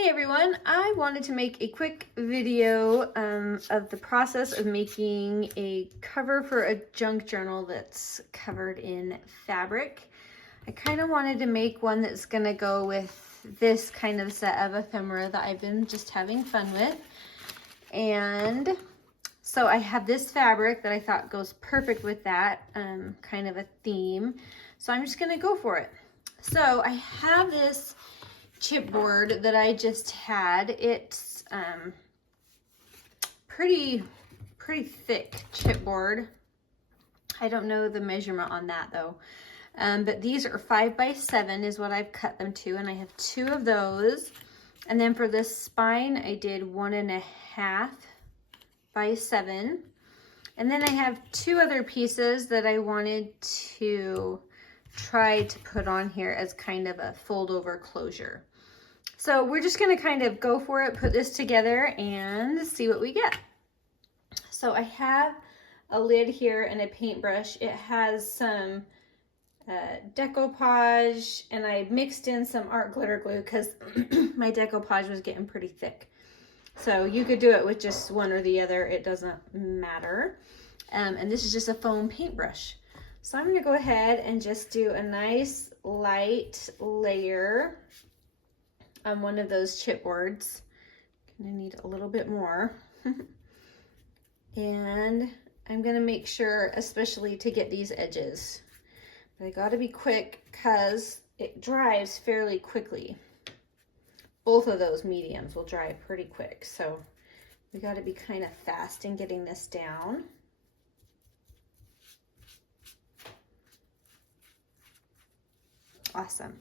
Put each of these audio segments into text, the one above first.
Hey everyone, I wanted to make a quick video of the process of making a cover for a junk journal that's covered in fabric. I kind of wanted to make one that's going to go with this kind of set of ephemera that I've been just having fun with. And so I have this fabric that I thought goes perfect with that kind of a theme. So I'm just going to go for it. So I have this chipboard that I just had. It's pretty thick chipboard. I don't know the measurement on that though, but these are 5 by 7 is what I've cut them to, and I have 2 of those. And then for this spine I did 1.5 by 7, and then I have 2 other pieces that I wanted to try to put on here as kind of a fold over closure. So we're just going to kind of go for it, put this together and see what we get. So I have a lid here and a paintbrush. It has some decoupage, and I mixed in some art glitter glue because my decoupage was getting pretty thick. So you could do it with just one or the other, it doesn't matter. And this is just a foam paintbrush. So I'm going to go ahead and just do a nice light layer on one of those chipboards. Gonna need a little bit more. And I'm gonna make sure, especially to get these edges, but I gotta be quick because it dries fairly quickly. Both of those mediums will dry pretty quick, so we gotta be kind of fast in getting this down. Awesome.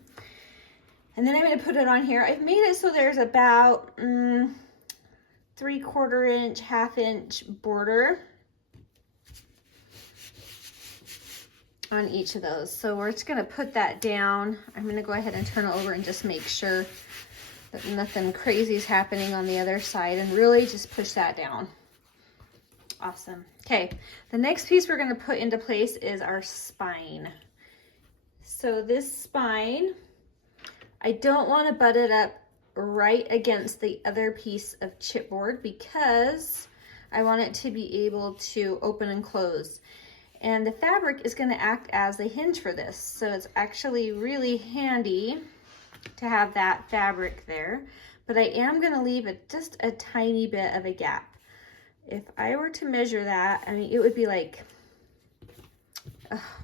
And then I'm going to put it on here. I've made it so there's about 3/4 inch, 1/2 inch border on each of those. So we're just going to put that down. I'm going to go ahead and turn it over and just make sure that nothing crazy is happening on the other side, and really just push that down. Awesome. Okay, the next piece we're going to put into place is our spine. So this spine, I don't want to butt it up right against the other piece of chipboard because I want it to be able to open and close. And the fabric is going to act as the hinge for this. So it's actually really handy to have that fabric there. But I am going to leave just a tiny bit of a gap. If I were to measure that, I mean, it would be like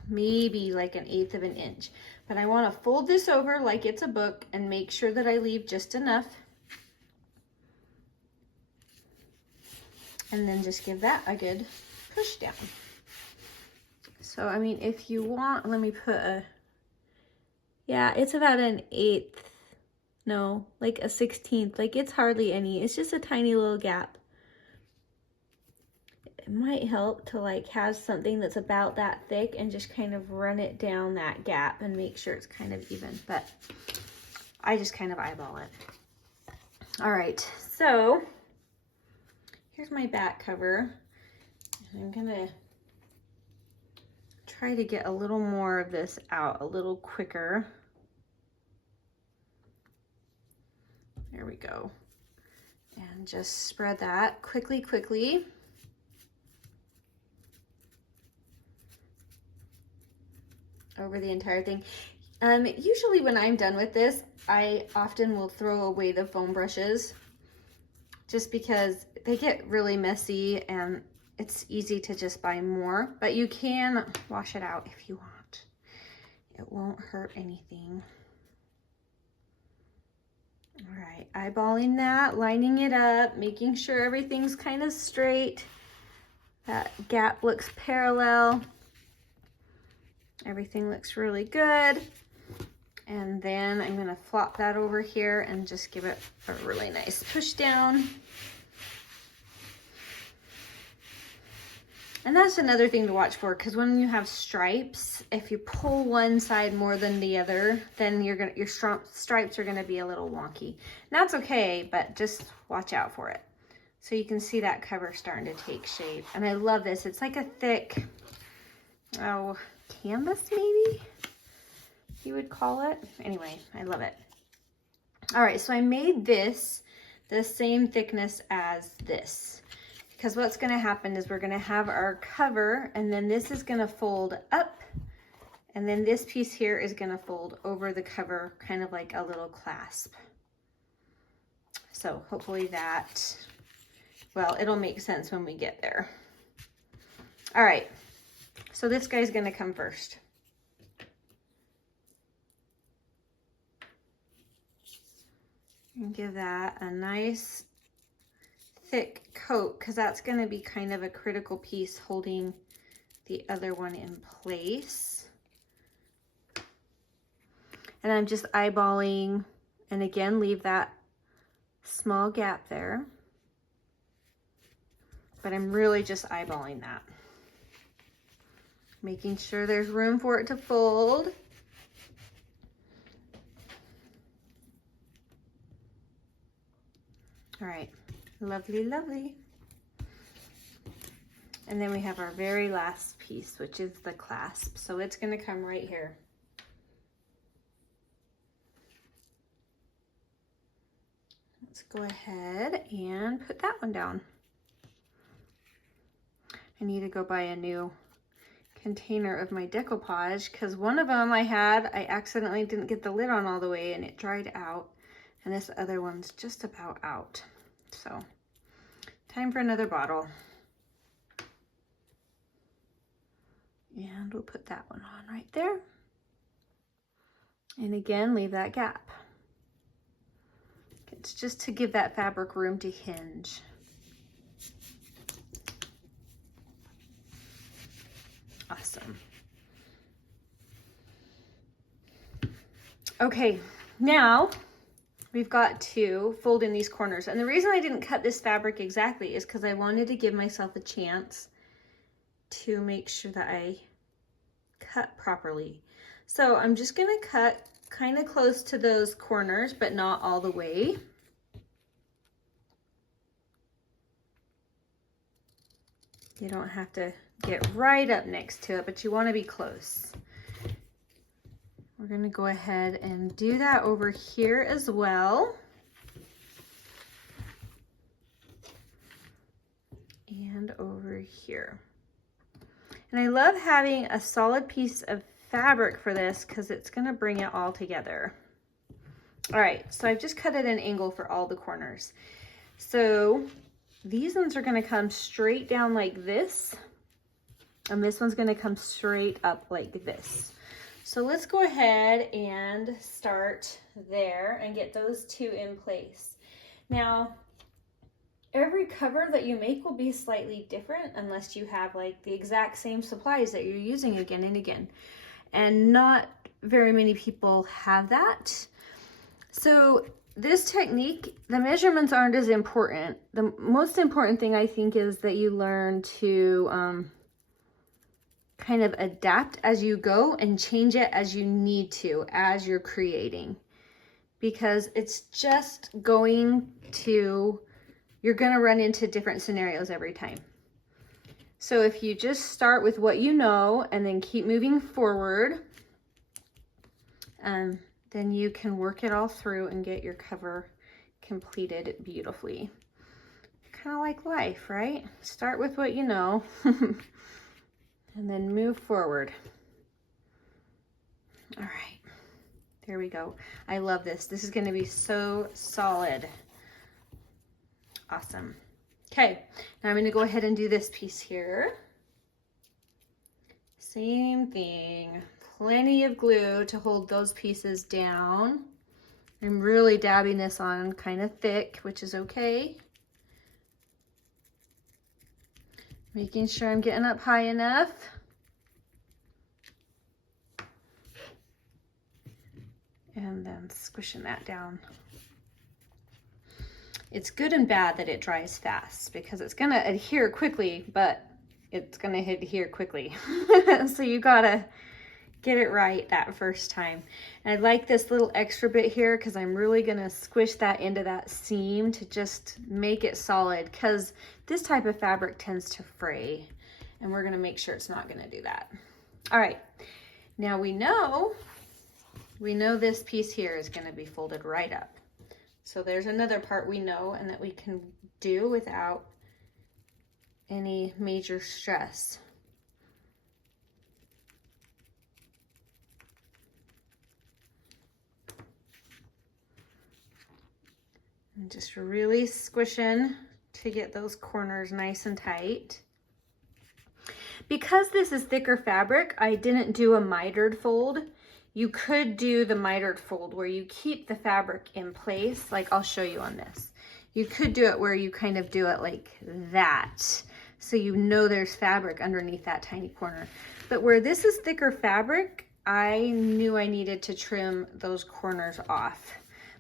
maybe like 1/8 of an inch. But I want to fold this over like it's a book and make sure that I leave just enough. And then just give that a good push down. So, I mean, if you want, let me put yeah, it's about 1/8, no, like 1/16. Like, it's hardly any. It's just a tiny little gap. It might help to like have something that's about that thick and just kind of run it down that gap and make sure it's kind of even, but I just kind of eyeball it. All right, so here's my back cover. And I'm gonna try to get a little more of this out a little quicker. There we go. And just spread that quickly. Over the entire thing. Usually when I'm done with this, I often will throw away the foam brushes just because they get really messy and it's easy to just buy more, but you can wash it out if you want. It won't hurt anything. All right, eyeballing that, lining it up, making sure everything's kind of straight. That gap looks parallel. Everything looks really good. And then I'm going to flop that over here and just give it a really nice push down. And that's another thing to watch for, because when you have stripes, if you pull one side more than the other, then your stripes are going to be a little wonky. And that's okay, but just watch out for it. So you can see that cover starting to take shape. And I love this. It's like a thick, canvas maybe you would call it. Anyway, I love it. All right, so I made this the same thickness as this, because what's gonna happen is we're gonna have our cover, and then this is gonna fold up, and then this piece here is gonna fold over the cover, kind of like a little clasp. So hopefully that, well, it'll make sense when we get there. All right, so this guy's gonna come first. And give that a nice thick coat, because that's going to be kind of a critical piece holding the other one in place. And I'm just eyeballing, and again, leave that small gap there. But I'm really just eyeballing that. Making sure there's room for it to fold. All right, lovely, lovely. And then we have our very last piece, which is the clasp. So it's gonna come right here. Let's go ahead and put that one down. I need to go buy a new container of my decoupage, because one of them I accidentally didn't get the lid on all the way and it dried out. And this other one's just about out. So, time for another bottle. And we'll put that one on right there. And again, leave that gap. It's just to give that fabric room to hinge. Awesome. Okay, now we've got to fold in these corners. And the reason I didn't cut this fabric exactly is because I wanted to give myself a chance to make sure that I cut properly. So I'm just gonna cut kind of close to those corners, but not all the way. You don't have to get right up next to it, but you want to be close. We're going to go ahead and do that over here as well. And over here. And I love having a solid piece of fabric for this because it's going to bring it all together. All right, so I've just cut it an angle for all the corners. So these ones are going to come straight down like this. And this one's going to come straight up like this. So let's go ahead and start there and get those two in place. Now, every cover that you make will be slightly different unless you have like the exact same supplies that you're using again and again. And not very many people have that. So this technique, the measurements aren't as important. The most important thing I think is that you learn to kind of adapt as you go and change it as you need to as you're creating, because it's just going to, you're going to run into different scenarios every time. So if you just start with what you know and then keep moving forward, then you can work it all through and get your cover completed beautifully. Kind of like life, right? Start with what you know. And then move forward. All right, there we go. I love this. This is going to be so solid. Awesome. Okay, now I'm going to go ahead and do this piece here. Same thing. Plenty of glue to hold those pieces down. I'm really dabbing this on kind of thick, which is okay. Making sure I'm getting up high enough. And then squishing that down. It's good and bad that it dries fast because it's gonna adhere quickly, but it's gonna adhere quickly. So you gotta get it right that first time. And I like this little extra bit here because I'm really gonna squish that into that seam to just make it solid, because this type of fabric tends to fray, and we're gonna make sure it's not gonna do that. All right, now we know this piece here is gonna be folded right up. So there's another part we know and that we can do without any major stress. And just really squishing to get those corners nice and tight. Because this is thicker fabric, I didn't do a mitered fold. You could do the mitered fold where you keep the fabric in place, like I'll show you on this. You could do it where you kind of do it like that, so you know there's fabric underneath that tiny corner. But where this is thicker fabric, I knew I needed to trim those corners off.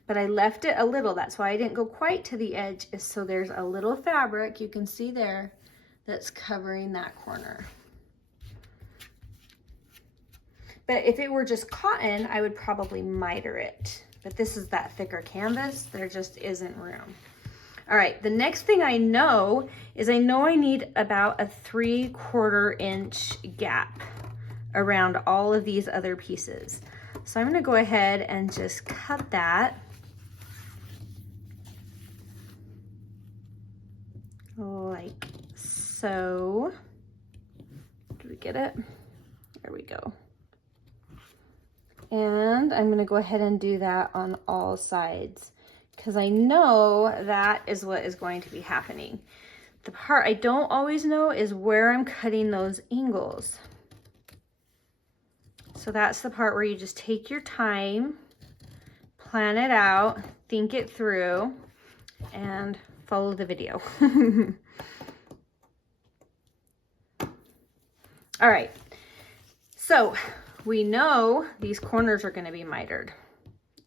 But I left it a little, that's why I didn't go quite to the edge, is so there's a little fabric, you can see there, that's covering that corner. But if it were just cotton, I would probably miter it. But this is that thicker canvas, there just isn't room. All right, the next thing I know is I know I need about a 3/4 inch gap around all of these other pieces. So I'm gonna go ahead and just cut that. Like so. Do we get it? There we go. And I'm gonna go ahead and do that on all sides because I know that is what is going to be happening. The part I don't always know is where I'm cutting those angles. So that's the part where you just take your time, plan it out, think it through, and follow the video. All right, so we know these corners are going to be mitered.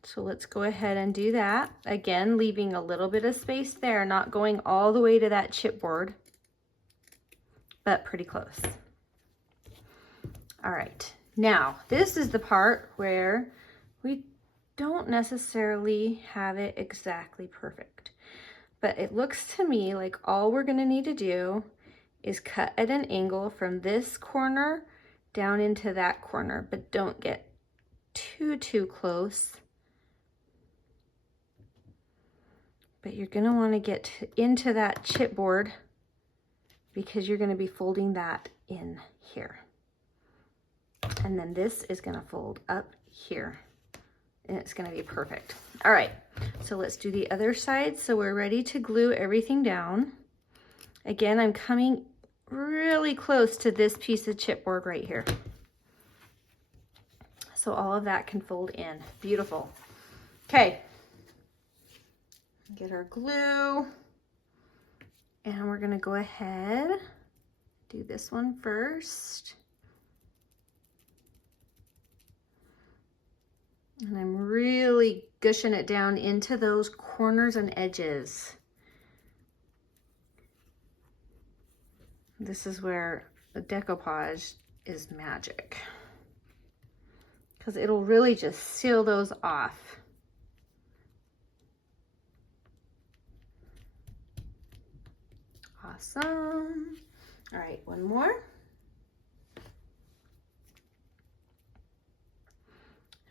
So let's go ahead and do that. Again, leaving a little bit of space there, not going all the way to that chipboard, but pretty close. All right, now this is the part where we don't necessarily have it exactly perfect, but it looks to me like all we're going to need to do is cut at an angle from this corner down into that corner, but don't get too close. But you're going to want to get into that chipboard because you're going to be folding that in here. And then this is going to fold up here and it's going to be perfect. All right, so let's do the other side. So we're ready to glue everything down. Again, I'm coming really close to this piece of chipboard right here. So all of that can fold in. Beautiful. Okay. Get our glue. And we're going to go ahead, do this one first. And I'm really gushing it down into those corners and edges. This is where the decoupage is magic, because it'll really just seal those off. Awesome. All right, one more.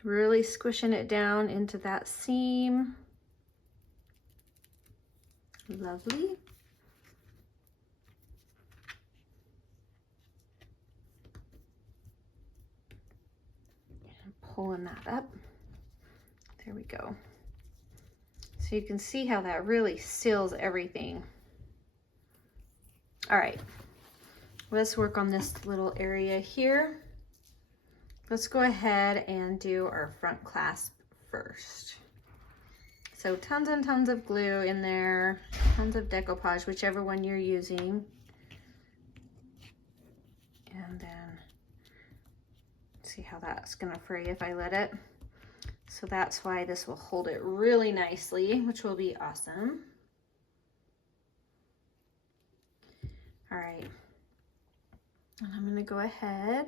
Really squishing it down into that seam. Lovely. Pulling that up. There we go. So you can see how that really seals everything. All right, let's work on this little area here. Let's go ahead and do our front clasp first. So tons and tons of glue in there, tons of decoupage, whichever one you're using. And then see how that's gonna fray if I let it. So that's why this will hold it really nicely, which will be awesome. All right, and I'm gonna go ahead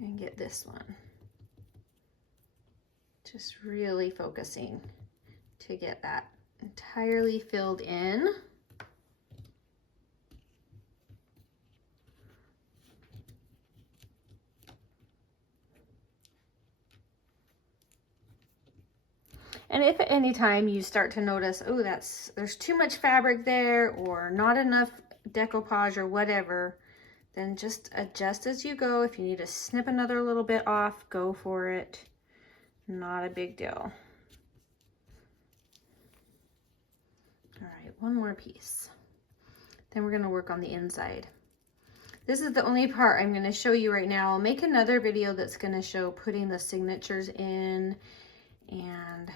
and get this one. Just really focusing to get that entirely filled in. And if at any time you start to notice, oh, there's too much fabric there or not enough decoupage or whatever, then just adjust as you go. If you need to snip another little bit off, go for it. Not a big deal. All right, one more piece. Then we're gonna work on the inside. This is the only part I'm gonna show you right now. I'll make another video that's gonna show putting the signatures in and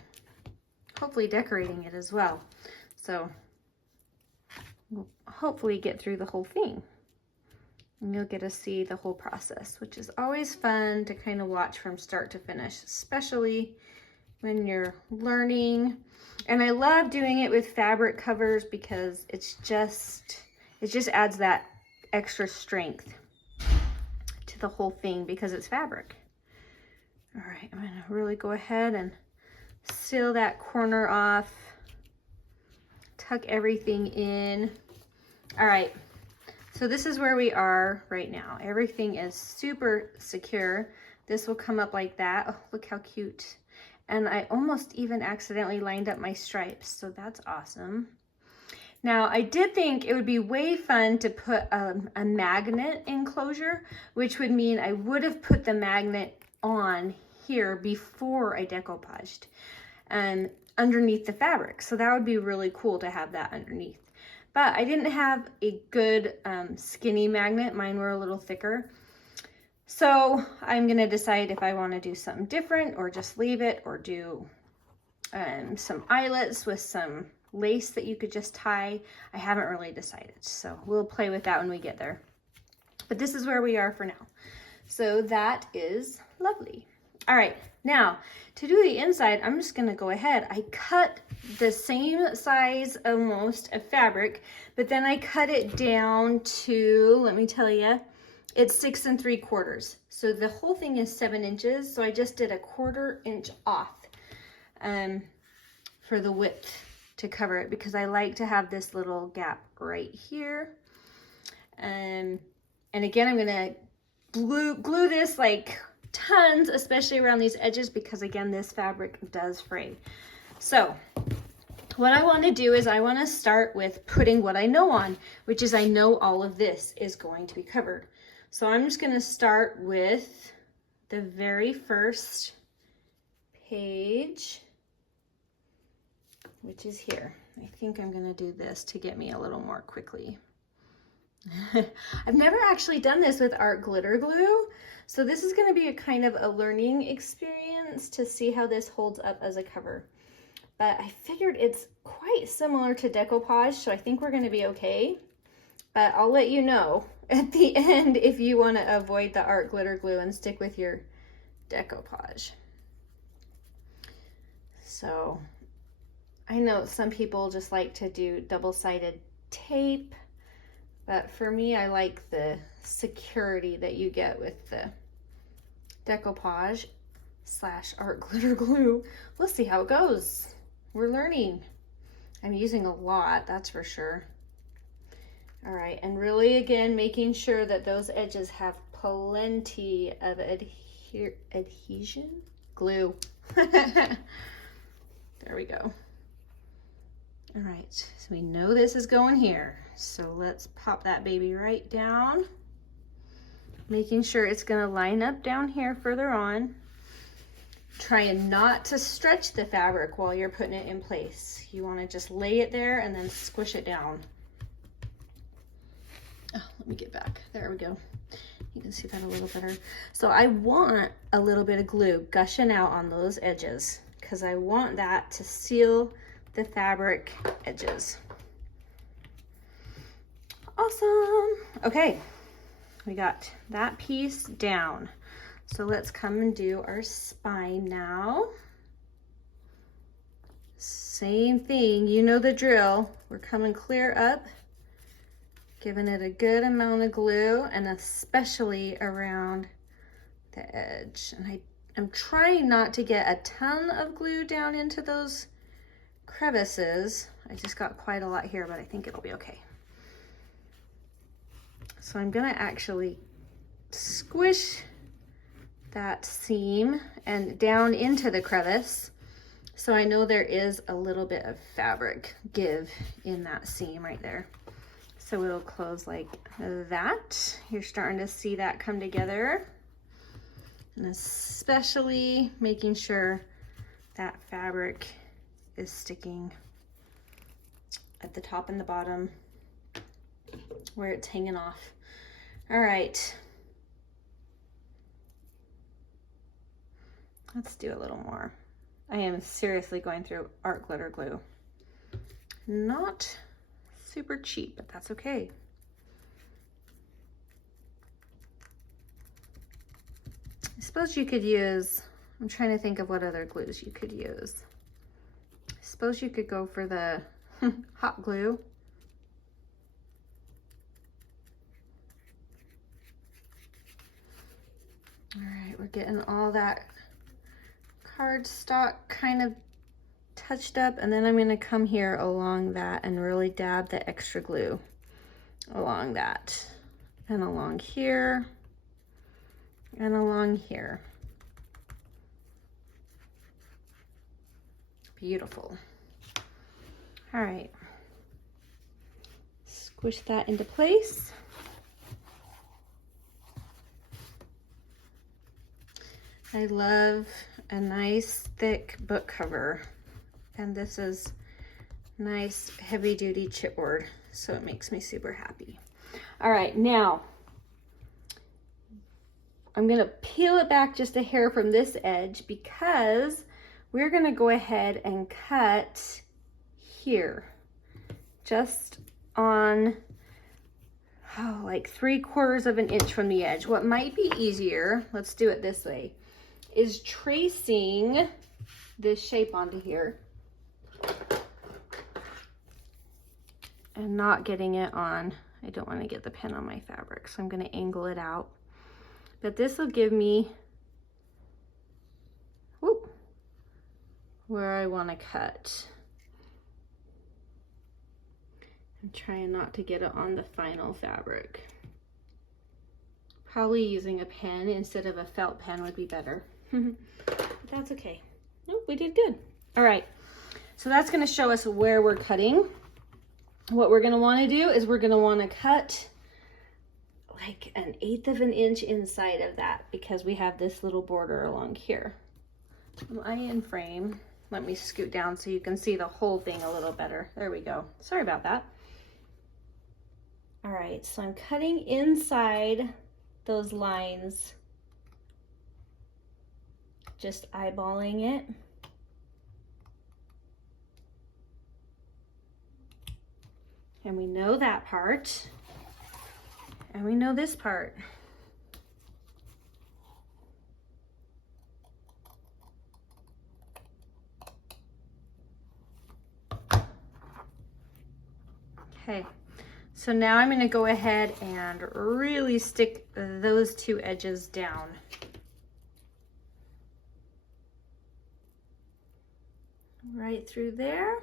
hopefully decorating it as well. So we'll hopefully get through the whole thing. And you'll get to see the whole process, which is always fun to kind of watch from start to finish, especially when you're learning. And I love doing it with fabric covers because it just adds that extra strength to the whole thing because it's fabric. All right, I'm gonna really go ahead and seal that corner off, tuck everything in. All right. So this is where we are right now. Everything is super secure. This will come up like that. Oh, look how cute. And I almost even accidentally lined up my stripes, so that's awesome. Now, I did think it would be way fun to put a magnet enclosure, which would mean I would have put the magnet on here before I decoupaged and underneath the fabric. So that would be really cool to have that underneath. But I didn't have a good skinny magnet. Mine were a little thicker. So I'm gonna decide if I wanna do something different or just leave it or do some eyelets with some lace that you could just tie. I haven't really decided. So we'll play with that when we get there. But this is where we are for now. So that is lovely. All right, now to do the inside, I'm just gonna go ahead. I cut the same size almost of fabric, but then I cut it down to, let me tell you, it's 6 3/4. So the whole thing is 7 inches. So I just did a 1/4 inch off for the width to cover it because I like to have this little gap right here. And again, I'm gonna glue this like tons, especially around these edges, because again, this fabric does fray. So what I want to do is I want to start with putting what I know on, which is I know all of this is going to be covered. So I'm just going to start with the very first page, which is here. I think I'm going to do this to get me a little more quickly. I've never actually done this with art glitter glue, so this is going to be a kind of a learning experience to see how this holds up as a cover. But I figured it's quite similar to decoupage, so I think we're going to be okay. But I'll let you know at the end if you want to avoid the art glitter glue and stick with your decoupage. So I know some people just like to do double-sided tape. But for me, I like the security that you get with the decoupage / art glitter glue. We'll see how it goes. We're learning. I'm using a lot, that's for sure. All right, and really again, making sure that those edges have plenty of adhesion glue. There we go. All right, so we know this is going here. So let's pop that baby right down, making sure it's gonna line up down here further on. Trying not to stretch the fabric while you're putting it in place. You wanna just lay it there and then squish it down. Oh, let me get back, there we go. You can see that a little better. So I want a little bit of glue gushing out on those edges because I want that to seal the fabric edges. Awesome. Okay, we got that piece down. So let's come and do our spine now. Same thing, you know the drill. We're coming clear up, giving it a good amount of glue, and especially around the edge. And I'm trying not to get a ton of glue down into those crevices. I just got quite a lot here, but I think it'll be okay. So I'm gonna actually squish that seam and down into the crevice So I know there is a little bit of fabric give in that seam right there. So it'll close like that. You're starting to see that come together. And especially making sure that fabric is sticking at the top and the bottom where it's hanging off. All right. Let's do a little more. I am seriously going through art glitter glue. Not super cheap, but that's okay. I suppose you could use, I'm trying to think of what other glues you could use. I suppose you could go for the hot glue. All right, we're getting all that cardstock kind of touched up, and then I'm going to come here along that and really dab the extra glue along that and along here and along here. Beautiful. All right, squish that into place. I love a nice thick book cover, and this is nice heavy duty chipboard, so it makes me super happy. All right, now I'm gonna peel it back just a hair from this edge because we're gonna go ahead and cut here, just on like 3/4 of an inch from the edge. What might be easier, let's do it this way, is tracing this shape onto here and not getting it on. I don't want to get the pen on my fabric, so I'm going to angle it out. But this will give me where I want to cut. I'm trying not to get it on the final fabric. Probably using a pen instead of a felt pen would be better. But that's okay. Nope, we did good. All right, so that's going to show us where we're cutting. What we're going to want to do is we're going to want to cut like 1/8 of an inch inside of that because we have this little border along here. Am I in frame? Let me scoot down so you can see the whole thing a little better. There we go. Sorry about that. All right, so I'm cutting inside those lines, just eyeballing it. And we know that part, and we know this part. Okay, so now I'm going to go ahead and really stick those two edges down. Right through there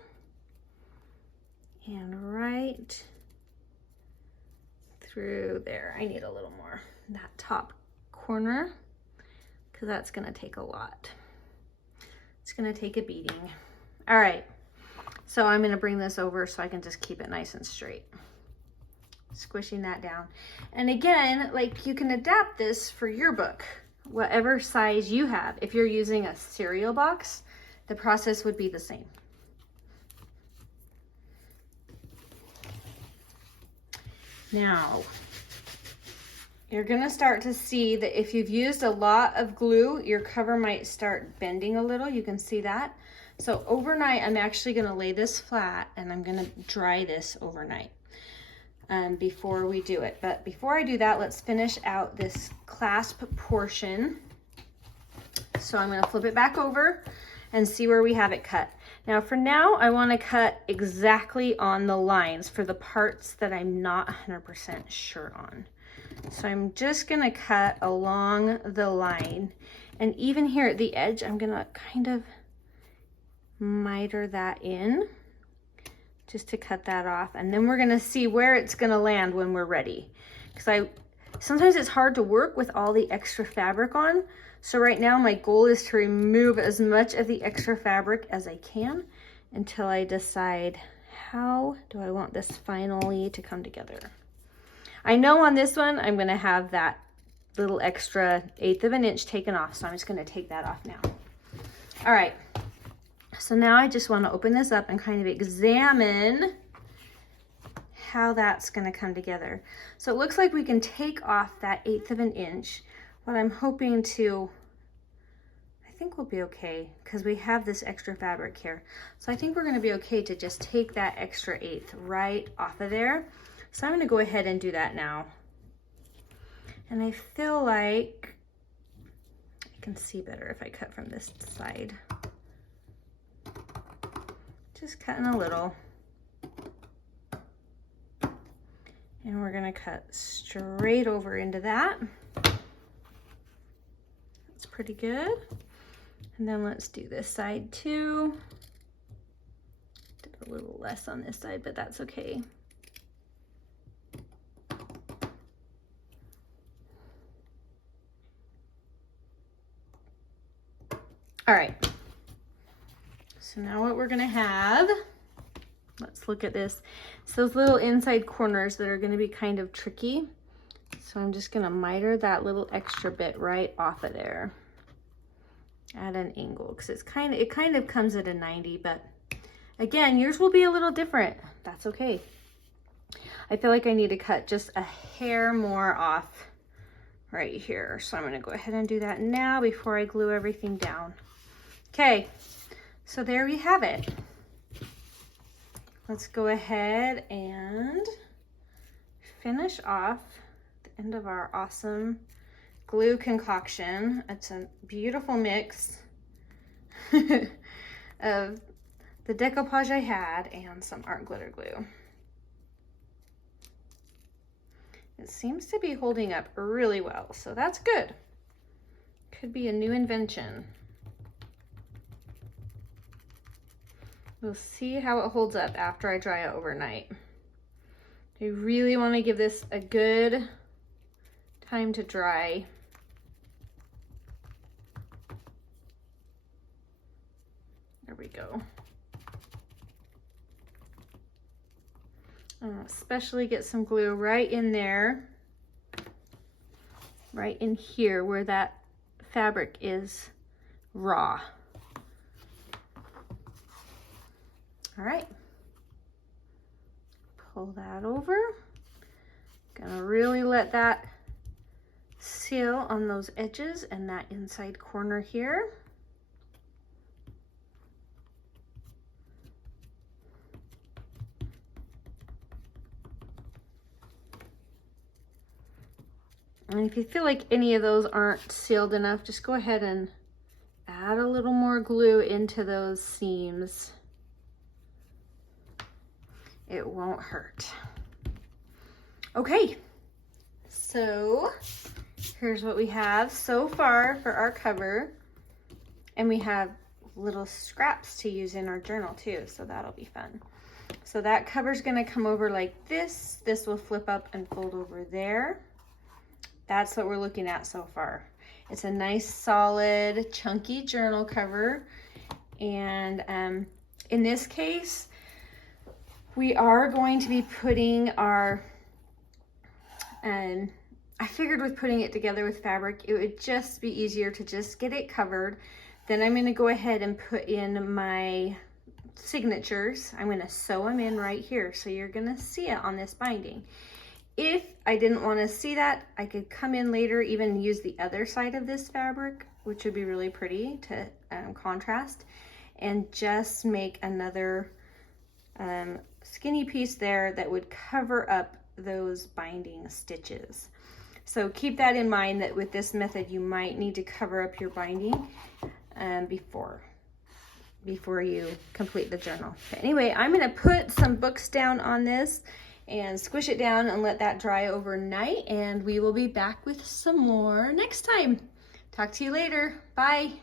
and right through there. I need a little more, that top corner, because that's going to take a lot. It's going to take a beating. All right, so I'm going to bring this over so I can just keep it nice and straight. Squishing that down. And again, like, you can adapt this for your book, whatever size you have. If you're using a cereal box, the process would be the same. Now, you're gonna start to see that if you've used a lot of glue, your cover might start bending a little. You can see that. So overnight, I'm actually gonna lay this flat and I'm gonna dry this overnight before we do it. But before I do that, let's finish out this clasp portion. So I'm gonna flip it back over and see where we have it cut. Now for now, I want to cut exactly on the lines for the parts that I'm not 100% sure on. So I'm just going to cut along the line, and even here at the edge, I'm going to kind of miter that in just to cut that off, and then we're going to see where it's going to land when we're ready. Because Sometimes it's hard to work with all the extra fabric on. So right now my goal is to remove as much of the extra fabric as I can until I decide how do I want this finally to come together. I know on this one, I'm gonna have that little extra 1/8 of an inch taken off. So I'm just gonna take that off now. All right, so now I just wanna open this up and kind of examine how that's gonna come together. So it looks like we can take off that 1/8 of an inch. What I'm hoping to, I think we'll be okay because we have this extra fabric here. So I think we're gonna be okay to just take that extra 1/8 right off of there. So I'm gonna go ahead and do that now. And I feel like I can see better if I cut from this side. Just cutting a little. And we're gonna cut straight over into that. That's pretty good. And then let's do this side too. Did a little less on this side, but that's okay. All right, so now what we're gonna have, let's look at this. It's those little inside corners that are gonna be kind of tricky. So I'm just gonna miter that little extra bit right off of there at an angle, because it kind of comes at a 90, but again, yours will be a little different. That's okay. I feel like I need to cut just a hair more off right here. So I'm gonna go ahead and do that now before I glue everything down. Okay, so there we have it. Let's go ahead and finish off the end of our awesome glue concoction. It's a beautiful mix of the decoupage I had and some art glitter glue. It seems to be holding up really well, so that's good. Could be a new invention. We'll see how it holds up after I dry it overnight. I really want to give this a good time to dry. There we go. Especially get some glue right in there, right in here where that fabric is raw. All right, pull that over. Gonna really let that seal on those edges and that inside corner here. And if you feel like any of those aren't sealed enough, just go ahead and add a little more glue into those seams. It won't hurt. Okay, so here's what we have so far for our cover. And we have little scraps to use in our journal too, so that'll be fun. So that cover's gonna come over like this. This will flip up and fold over there. That's what we're looking at so far. It's a nice, solid, chunky journal cover. And in this case, we are going to be putting our, I figured with putting it together with fabric, it would just be easier to just get it covered. Then I'm gonna go ahead and put in my signatures. I'm gonna sew them in right here. So you're gonna see it on this binding. If I didn't wanna see that, I could come in later, even use the other side of this fabric, which would be really pretty to contrast, and just make another skinny piece there that would cover up those binding stitches. So keep that in mind, that with this method you might need to cover up your binding before you complete the journal. But anyway, I'm gonna put some books down on this and squish it down and let that dry overnight, and we will be back with some more next time. Talk to you later. Bye.